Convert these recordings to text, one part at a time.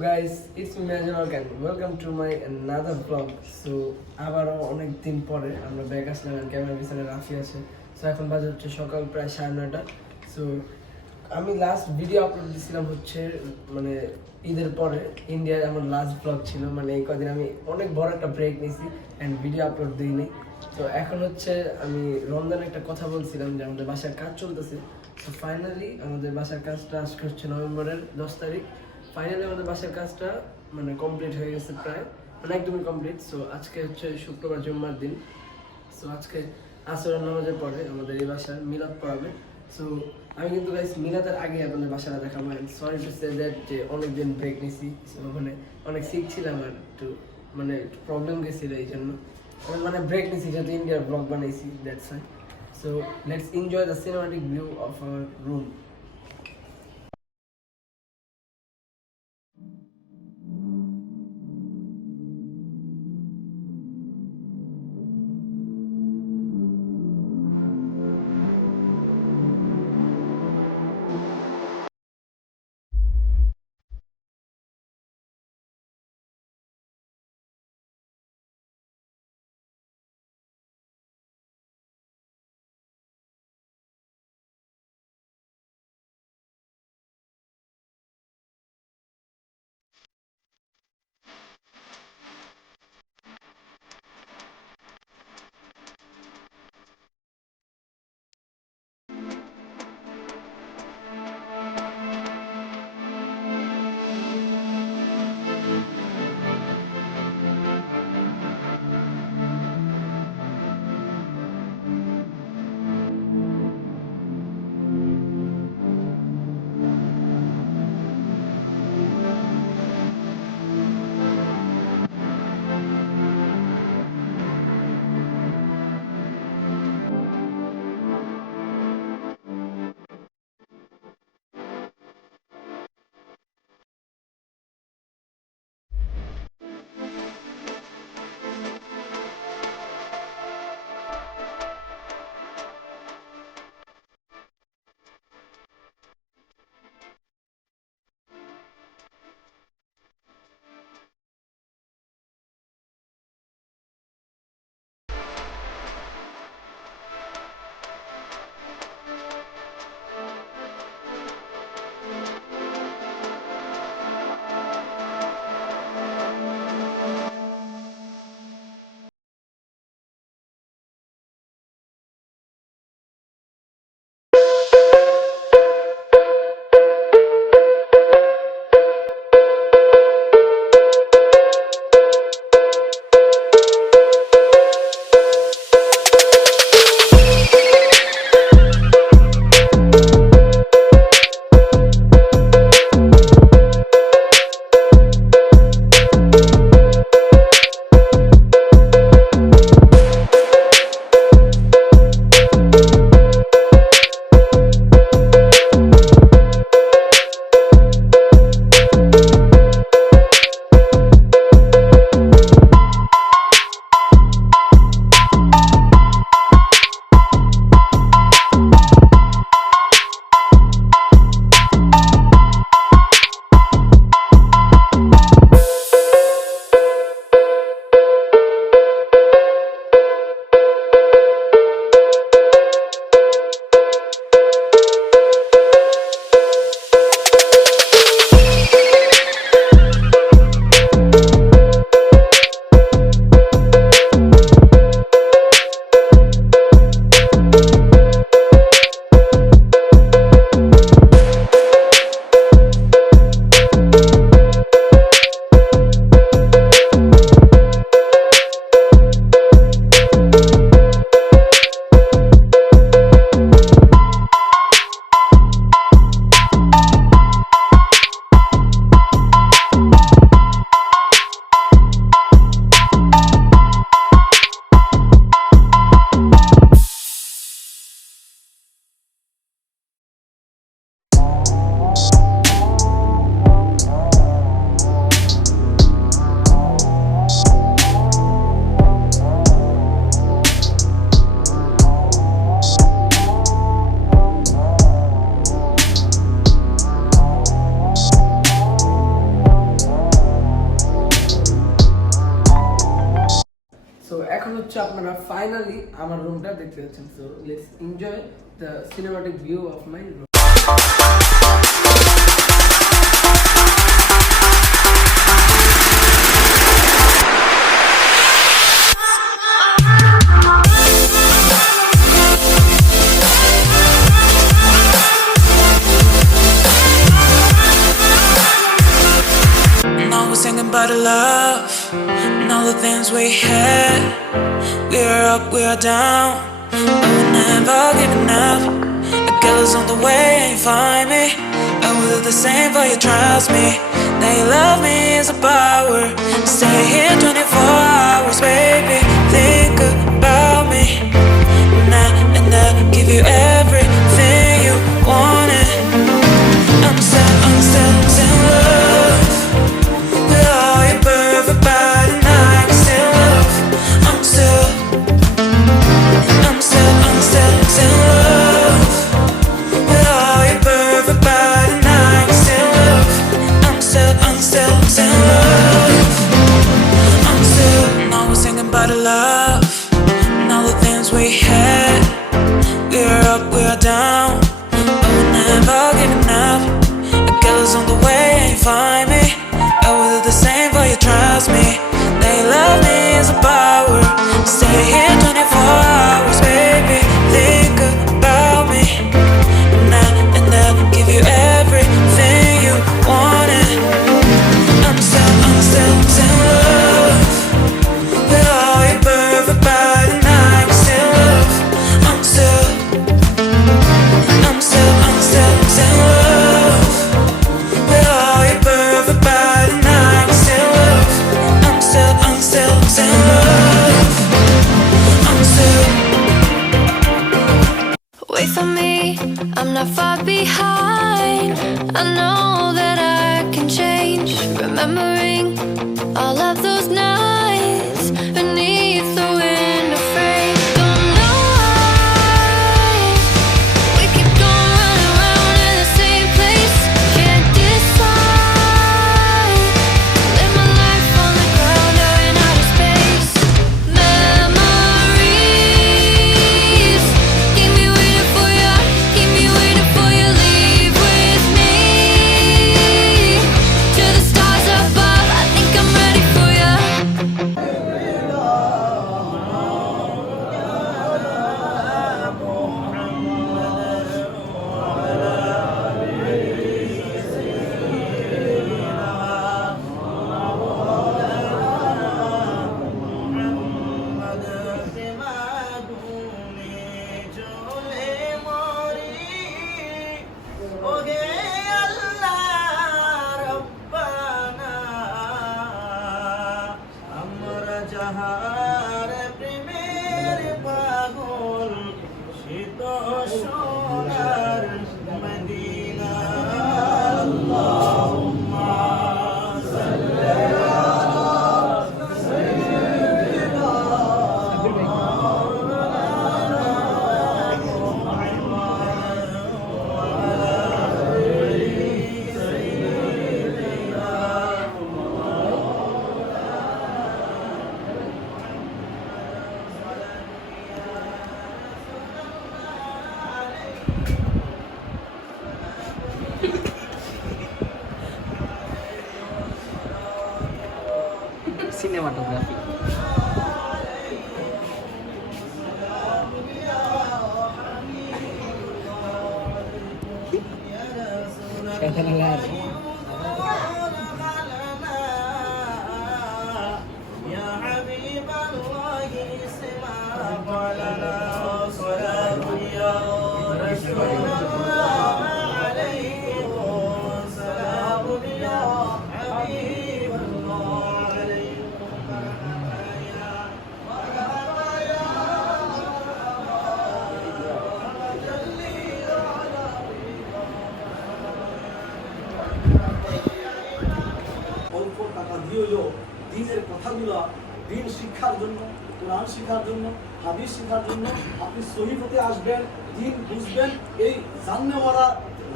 guys, it's me Majan again. Welcome to my another vlog. So আবারও অনেক দিন পরে আমরা ব্যাক আসলাম আর ক্যামেরার পিছনে রাফি আছে। সো এখন বাজে হচ্ছে সকাল প্রায় 9:30। সো আমি লাস্ট ভিডিও আপলোড দিয়েছিলাম হচ্ছে মানে ঈদের পরে। ইন্ডিয়ায় আমার লাস্ট ব্লগ ছিল, মানে এই কদিন আমি অনেক বড় একটা ব্রেক নিয়েছি অ্যান্ড ভিডিও আপলোড দিইনি। তো এখন হচ্ছে আমি রমজানের একটা কথা বলছিলাম যে আমাদের বাসার কাজ চলতেছে। সো ফাইনালি আমাদের বাসার কাজটা আজকে হচ্ছে নভেম্বরের 10 তারিখ। ফাইনালি আমাদের বাসার কাজটা মানে কমপ্লিট হয়ে গেছে প্রায়, মানে একদমই কমপ্লিট। সো আজকে হচ্ছে শুক্রবার জুম্মার দিন। সো আজকে আসরের নামাজের পরে আমাদের এই বাসার মিলাদ পড়াবে। সো আমি কিন্তু গাইস মিলাদের আগে আপনাদের বাসাটা দেখাবো। সরি টু সে দ্যাট যে অনেকদিন ব্রেক নিছি, ওখানে অনেক শিখ ছিলাম আর একটু মানে প্রবলেম গেছিল, এই জন্য আমি মানে ব্রেক নিছি যেহেতু ইন্ডিয়ার ব্লগ বানাইছি, that's why. So let's enjoy the cinematic view of our room. হচ্ছে আপনারা ফাইনালি আমার রুমটা দেখতে যাচ্ছেন। So let's enjoy the cinematic view of my room. Singing about the love and all the things we had. We're up, we're down, but we're never giving up. A girl is on the way and you find me, and we'll do the same for you, trust me. That you love me is a power. Stay here 24 hours, baby. Think about me, and I'll give you everything you wanted. I'm still in love. Wait for me, I'm not far behind. I know that I can change. Remembering all of those nights beneath the window frame. Don't know why we keep going round in the same place. Can't decide. Live my life on the ground or in outer space. Memories keep me waiting for you. Keep me waiting for you. Leave with me to the stars above. I think I'm ready for you. যাহার প্রেমের পাগল সে তো সোনার মদিনা আল্লাহুম্মা সাল্লি সিনেমাটোগ্রাফি। يا حبيب الله اسمع قولنا صلاة يا رسول الله عليه سلام يا حبيب الله عليه অল্প টাকা দিয়েও দিনের কথাগুলো দিন শিক্ষার জন্য, কোরআন শিক্ষার জন্য, হাদিস শিক্ষার জন্য আপনি সহি পথে আসবেন, দিন বুঝবেন। এই জাননেওয়ালা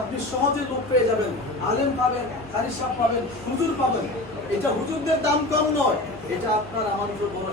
আপনি সহজে লোক পেয়ে যাবেন, আলেম পাবেন, কারি সাহেব পাবেন, হুজুর পাবেন। এটা হুজুরদের দাম কম নয়, এটা আপনার আমার উপর বড়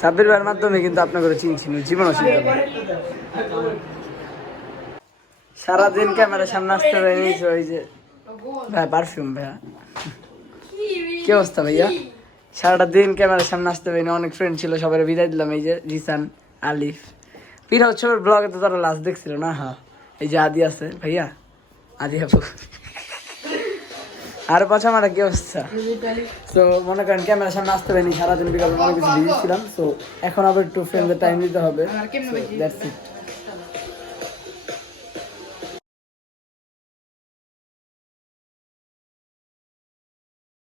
সাব্বির ভাইয়ের মাধ্যমে কিন্তু আপনাকে চিনছি না, জীবনও চিনতে পারি। সারাদিন ক্যামেরার সামনে আসতে পারিনি, ওই যে ভাই পারফিউম ভাইয়া, কি অবস্থা ভাইয়া? সারাটা দিন ক্যামেরার সামনে আসতে পারিনি, অনেক ফ্রেন্ড ছিল, সবাই বিদায় দিলাম। এই যে জিসান, আলিফ, পিরা উৎসবের ব্লগে তো তারা লাস্ট দেখছিল না। হ্যাঁ, এই যে আদি আছে ভাইয়া, আদি আপু আর পাঁচ আমার কি অবস্থা। তো মনে করেন ক্যামেরার সামনে আসতে পারিনি, সারাদিন বিকাল অনেক কিছু বিজি ছিলাম। তো এখন আবার একটু ফ্রেন্ডদের টাইম দিতে হবে। That's it.